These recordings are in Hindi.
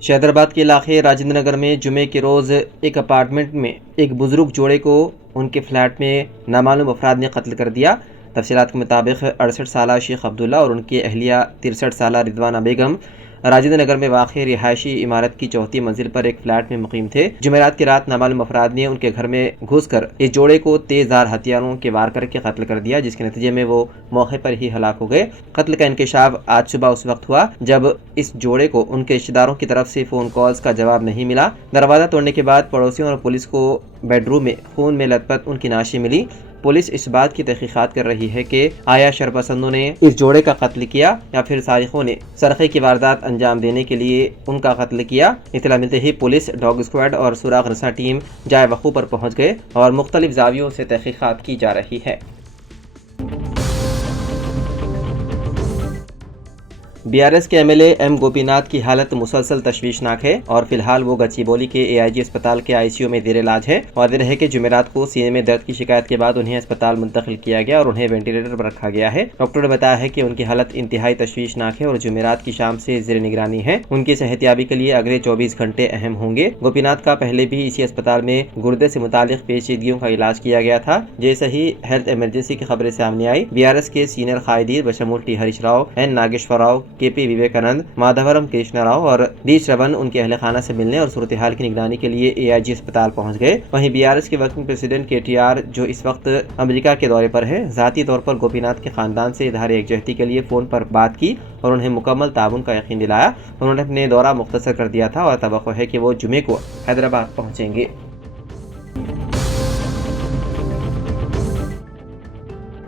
शहदराबाद के इलाके राजेंद्र नगर में जुमे के रोज़ एक अपार्टमेंट में एक बुजुर्ग जोड़े को उनके फ्लैट में नामालूम अफराद ने कत्ल कर दिया। तफसीलात के मुताबिक 68 साला शेख अब्दुल्ला और उनकी अहलिया 63 साला रिजवाना बेगम राजेंद्र नगर में वाक़ रिहायशी इमारत की चौथी मंजिल पर एक फ्लैट में मुकीम थे। जुमेरात की रात नामालूम अफराद ने उनके घर में घुसकर इस जोड़े को तेज़धार हथियारों के वार करके कत्ल कर दिया, जिसके नतीजे में वो मौके पर ही हलाक हो गए। कत्ल का इंकशाफ आज सुबह उस वक्त हुआ जब इस जोड़े को उनके रिश्तेदारों की तरफ से फ़ोन कॉल्स का जवाब नहीं मिला। दरवाज़ा तोड़ने के बाद पड़ोसियों और पुलिस को बेडरूम में खून में लथपथ उनकी नाशी मिली। पुलिस इस बात की तहकीकात कर रही है कि आया शरपसंदों ने इस जोड़े का कत्ल किया या फिर सारिकों ने सरखे की वारदात अंजाम देने के लिए उनका कत्ल किया। इत्तला मिलते ही पुलिस, डॉग स्क्वाड और सुराग रसा टीम जाए वक़ू पर पहुंच गए और मुख्तलिफ जावियों से तहकीकात की जा रही है। बीआरएस के एमएलए एम गोपीनाथ की हालत मुसलसल तशवीशनाक है और फिलहाल वो गच्चीबौली के एआईजी अस्पताल के आईसीयू में जेर इलाज है। वाज़ेह है कि जुमेरात को सीने में दर्द की शिकायत के बाद उन्हें अस्पताल मुंतकिल किया गया और उन्हें वेंटिलेटर पर रखा गया है। डॉक्टर ने बताया है कि उनकी हालत इंतहाई तशवीशनाक है और जुमेरात की शाम से जेर निगरानी है। उनकी सेहतयाबी के लिए अगले 24 घंटे अहम होंगे। गोपीनाथ का पहले भी इसी अस्पताल में गुर्दे से मुतालिक पेचीदगियों का इलाज किया गया था। जैसे ही हेल्थ इमरजेंसी की खबरें सामने आई, बीआरएस के सीनियर कायदीन बशमूल T Harish Rao, N Nageshwar Rao, KP Vivekanand, Madhavaram Krishna Rao और डी श्रवण उनके अहल खाना से मिलने और सूरत हाल की निगरानी के लिए एआईजी अस्पताल पहुंच गए। वहीं बीआरएस के वर्किंग प्रेसिडेंट केटीआर, जो इस वक्त अमेरिका के दौरे पर है, जाती तौर पर गोपीनाथ के खानदान से इजहार यकजहती के लिए फोन पर बात की और उन्हें मुकम्मल ताउन का यकीन दिलाया। उन्होंने अपने दौरा मुख्तसर कर दिया था और तवक्को है कि वो जुमे को हैदराबाद पहुंचेंगे।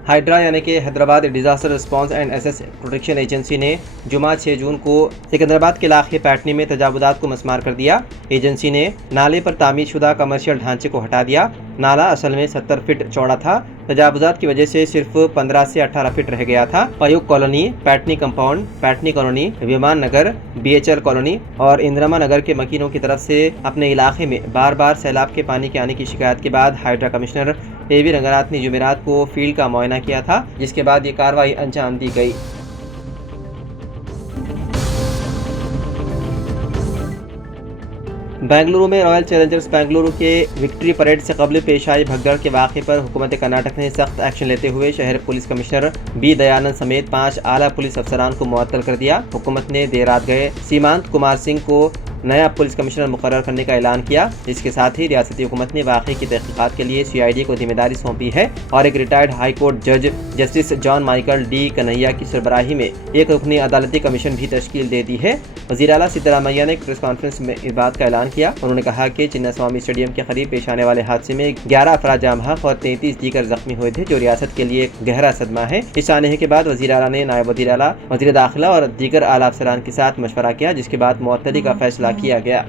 हाइड्रा यानी कि हैदराबाद डिजास्टर रिस्पांस एंड एसेस प्रोटेक्शन एजेंसी ने जुमा 6 जून को सिकंदराबाद के इलाके पैटनी में तजावुजात को मस्मार कर दिया। एजेंसी ने नाले पर तामीर शुदा कमर्शियल ढांचे को हटा दिया। नाला असल में 70 फीट चौड़ा था। तजावुजात की वजह से सिर्फ 15 से 18 फीट रह गया था। पयूक कॉलोनी, पैटनी कंपाउंड, पैटनी कॉलोनी, विमान नगर, बीएचएल कॉलोनी और इंदिरमा नगर के मकीनों की तरफ से अपने इलाके में बार बार सैलाब के पानी के आने की शिकायत के बाद हाइड्रा कमिश्नर एवी रंगनाथ ने जुमेरात को फील्ड का मुआयना किया था, जिसके बाद ये कार्रवाई अंजाम दी गई। बेंगलुरु में रॉयल चैलेंजर्स बेंगलुरु के विक्ट्री परेड से कबल पेश आई भगदड़ के वाक़े पर हुकूमत कर्नाटक ने सख्त एक्शन लेते हुए शहर पुलिस कमिश्नर बी दयानंद समेत 5 आला पुलिस अफसरान को मुअत्तल कर दिया। हुकूमत ने देर रात गए सीमांत कुमार सिंह को नया पुलिस कमिश्नर मुकर्रर करने का ऐलान किया। इसके साथ ही रियासती हुकूमत ने वाक़े की तहकीकात के लिए सीआईडी को जिम्मेदारी सौंपी है और एक रिटायर्ड हाई कोर्ट जज justice John Michael D Kanhaiya की सरबराही में एक रुकनी अदालती कमीशन भी तश्कील दे दी है। वज़ीर आला सिद्धरामैया ने एक प्रेस कॉन्फ्रेंस में इस बात का ऐलान किया। उन्होंने कहा कि चिन्नास्वामी स्टेडियम के करीब पेश आने वाले हादसे में 11 अफराद जाम हक और 33 दीगर जख्मी हुए थे, जो रियासत के लिए गहरा सदमा है। इस सानहे के बाद वज़ीर आला ने नायब वज़ीर आला, वज़ीर दाखिला और दीगर आला अफसरान के साथ मशवरा किया, जिसके बाद मुअत्तली का फैसला किया गया।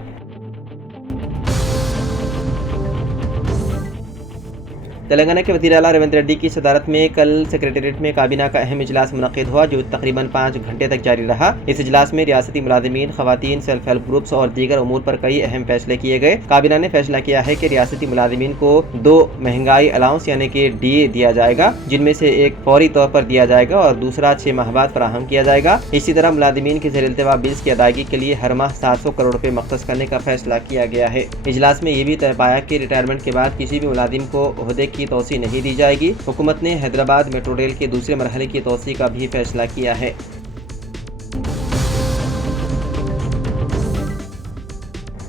तेलंगाना के वज़ीर आला रेवंत रेड्डी की सदारत में कल सेक्रेटेरिएट में काबीना का अहम इजलास मुनक़िद हुआ, जो तकरीबन 5 घंटे तक जारी रहा। इस इजलास में रियासती मुलाजिमीन, खवातीन, सेल्फ हेल्प ग्रुप्स और दीगर उमूर पर कई अहम फैसले किए गए। काबीना ने फैसला किया है कि रियासती मुलाजिमीन को 2 महंगाई अलाउंस यानी कि डीए दिया जाएगा, जिनमें से एक फौरी तौर पर दिया जाएगा और दूसरा 6 माह बाद फराहम किया जाएगा। इसी तरह मुलाजिमीन के ज़ेर इल्तिवा बिल्स की अदायगी के लिए हर माह 700 करोड़ रुपये मख्तस करने का फैसला किया गया है। इजलास में ये भी तय पाया कि रिटायरमेंट के बाद किसी भी मुलाजिम को ओहदे की तोसी नहीं दी जाएगी। हुकूमत ने हैदराबाद मेट्रो रेल के दूसरे मरहले की तोसी का भी फैसला किया है।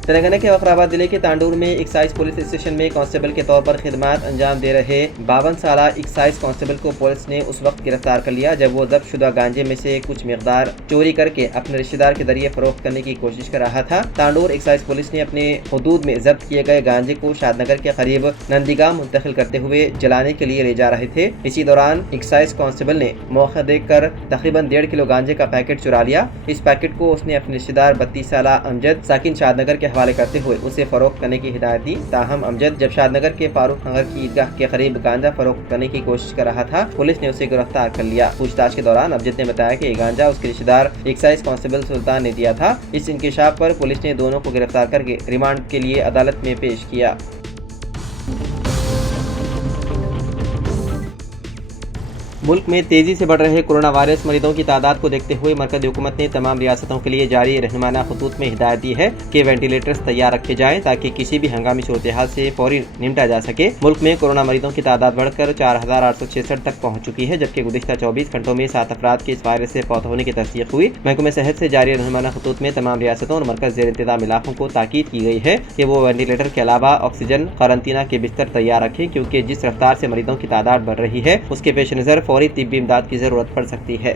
तेलंगाना के वफराबाद जिले के तांडूर में एक्साइज पुलिस स्टेशन में कांस्टेबल के तौर पर खिदमत अंजाम दे रहे 52 साला एक्साइज कांस्टेबल को पुलिस ने उस वक्त गिरफ्तार कर लिया जब वो जब्त शुदा गांजे में से कुछ मिकदार चोरी करके अपने रिश्तेदार के जरिए फरोख्त करने की कोशिश कर रहा था। तांडूर एक्साइज पुलिस ने अपने हुदूद में जब्त किए गए गांजे को शादनगर के करीब नंदीगाम मुंतकिल करते हुए जलाने के लिए ले जा रहे थे। इसी दौरान एक्साइज कांस्टेबल ने मौका देखकर तकरीबन 1.5 किलो गांजे का पैकेट चुरा लिया। इस पैकेट को उसने अपने रिश्तेदार 32 साला अमजद साकिन शादनगर के हवाले करते हुए उसे फरोख्त करने की हिदायत दी। ताहम अमजद जब शादनगर के फारूक नगर की ईदगाह के करीब गांजा फरोख्त करने की कोशिश कर रहा था, पुलिस ने उसे गिरफ्तार कर लिया। पूछताछ के दौरान अमजद ने बताया कि गांजा उसके रिश्तेदार एक्साइज कांस्टेबल सुल्तान ने दिया था। इस इंकिशाफ पर पुलिस ने दोनों को गिरफ्तार करके रिमांड के लिए अदालत में पेश किया। मुल्क में तेजी से बढ़ रहे कोरोना वायरस मरीजों की तादाद को देखते हुए मरकज़ी हुकूमत ने तमाम रियासतों के लिए जारी रहनुमाना खतूत में हिदायत दी है कि वेंटिलेटर्स तैयार रखे जाएं ताकि किसी भी हंगामी सूरत हाल से फौरी निपटा जा सके। मुल्क में कोरोना मरीजों की तादाद बढ़कर 4866 तक पहुँच चुकी है, जबकि गुज़िश्ता 24 घंटों में 7 अफराद के इस वायरस से फौत होने की तस्दीक हुई। महकमे सेहत से जारी रहनुमाना खतूत में तमाम रियासतों और मरकज़ ज़ेर इंतज़ाम इलाकों को ताकीद की गई है कि वो वेंटिलेटर के अलावा ऑक्सीजन क्वारंटीना के बिस्तर तैयार रखें, क्योंकि जिस रफ्तार से मरीजों की तादाद बढ़ रही है उसके पेश नज़र फौरी तिब्बी इमदाद की ज़रूरत पड़ सकती है।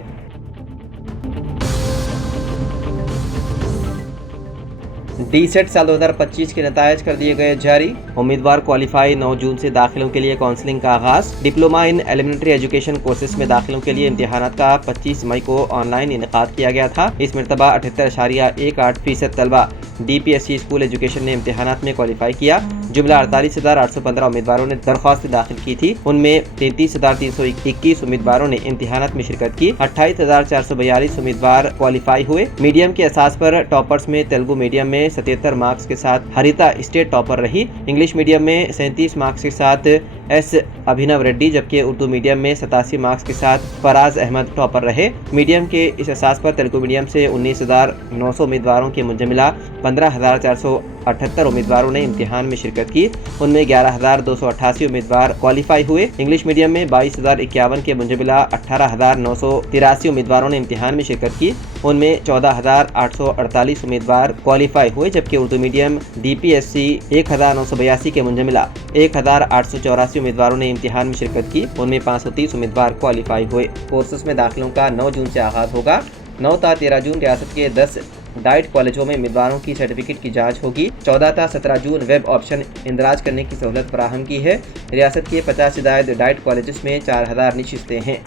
डी-सेट साल 2025 के नतायज कर दिए गए जारी। उम्मीदवार क्वालिफाई 9 जून से दाखिलों के लिए काउंसलिंग का आगाज। Diploma in elementary education courses में दाखिलों के लिए इम्तिहानात का 25 मई को ऑनलाइन इनेकाद किया गया था। इस मरतबा 78.18% तलबा DPSC स्कूल एजुकेशन ने इम्तिहानात में क्वालिफाई किया। जुमला 48,815 उम्मीदवारों ने दरख्वास्त दाखिल की थी। उनमें 33,321 उम्मीदवारों ने इम्तिहानात में शिरकत की। 28,442 उम्मीदवार क्वालिफाई हुए। मीडियम के असास पर टॉपर्स में तेलुगु मीडियम में 77 मार्क्स के साथ हरिता स्टेट टॉपर रही। इंग्लिश मीडियम में 37 मार्क्स के साथ S अभिनव रेड्डी, जबकि उर्दू मीडियम में 87 मार्क्स के साथ फराज अहमद टॉपर रहे। मीडियम के इस असास पर तेलुगु मीडियम से 19,900 उम्मीदवारों के मुंजमिला 15,478 उम्मीदवारों ने इम्तिहान में शिरकत की। उनमें 11,288 उम्मीदवार क्वालिफाई हुए। इंग्लिश मीडियम में 22,051 के मुंजमिला 18,983 उम्मीदवारों ने इम्तिहान में शिरकत की। उनमें 14,848 उम्मीदवार क्वालिफाई हुए, जबकि उर्दू मीडियम DPSC 1,982 के मुंजमिला 1,884 उम्मीदवारों ने इम्तिहान में शिरकत की। उनमें 530 उम्मीदवार क्वालिफाई हुए। कोर्सेज में दाखिलों का 9 जून से आगाज होगा। 9 ता 13 जून रियासत के 10 डाइट कॉलेजों में उम्मीदवारों की सर्टिफिकेट की जांच होगी। 14 ता 17 जून वेब ऑप्शन इंदराज करने की सहूलत फराहम की है। रियासत के 50 से ज़ायद डाइट कॉलेजेस में 4,000 नशिस्तें हैं।